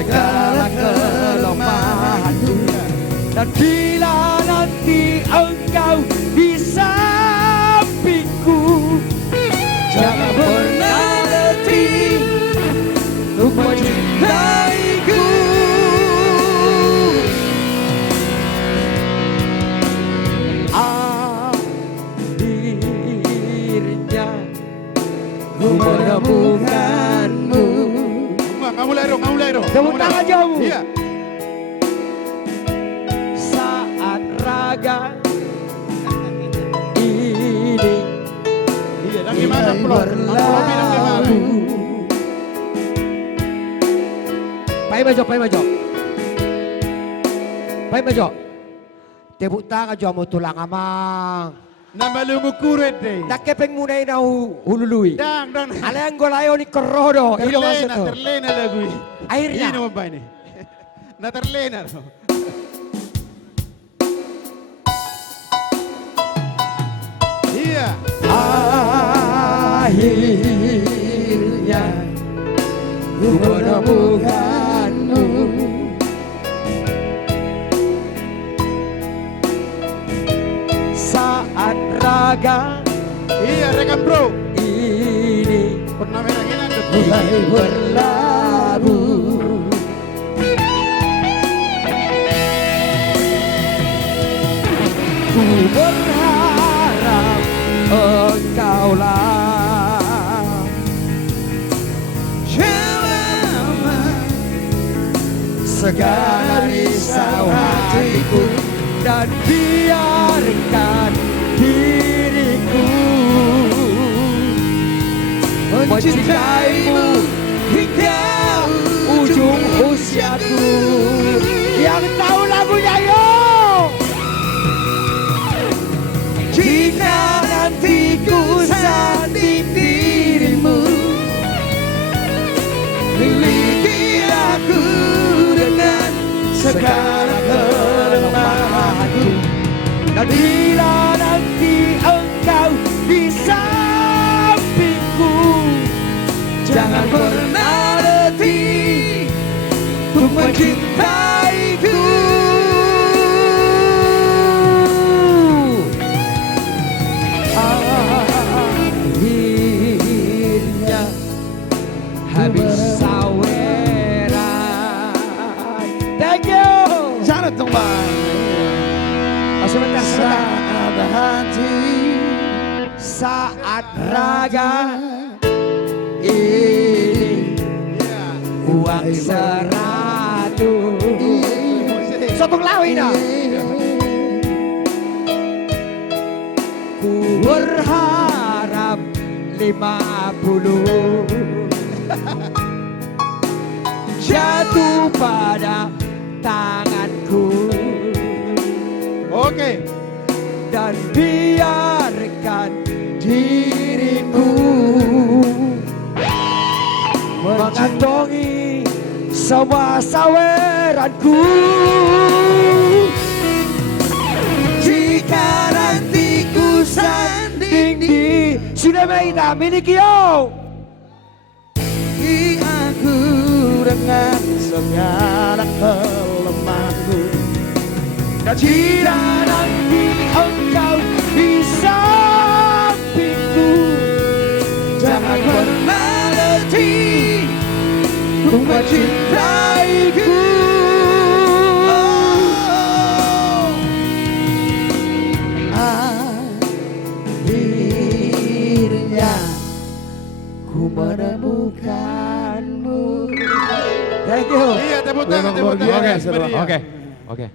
segala kelemahanku. Dan bila nanti engkau di sampingku, jangan pernah letih untuk mencintaiku. Akhirnya ku menemukanmu. Kamu lero. Tepuk tangan jauh. Iya. Saat raga ini Iya, dan gimana berlalu. Pai Bajo. Tepuk tangan jauh mau tulang amang. Nama lungu kuret deh. Tak kepeng munai na hulului. Dan. Alayang golayo ni kerodo. Ilo maksud to. Terlena lagu ini. Akhirnya. Ini apa ini? Na terlena. Iya. Akhirnya ku menemukanmu. Saat raga Iya, rekam bro. ini Pernah merahina mulai berlabuh. Ku berharap engkaulah selama segala risau hatiku, dan biarkan diriku mencintaimu hingga ujung usiaku. Yang tahu lagunya yo. Jika nanti ku sanding dirimu, miliki aku dengan segala kelemahanku. Dan bila nanti engkau di sampingku, jangan pernah letih untuk mencintaiku. Akhirnya habis saweran. Thank you. Sangat dong bang. Sebentar. Saat hati, Saat raga ini uang 100. Sotong lawi na. Ku berharap 50 jatuh pada tanganku. Oke. Dan biarkan diriku mengantongi semua saweranku. Jika nanti ku sanding di Sinemita miliki yo, Aku dengan segala kelemahanku. dan jika nanti engkau di sampingku, jangan pernah letih untuk mencintaiku. Akhirnya ku menemukanmu. Thank you. Iya, tepuk tangan. Oke.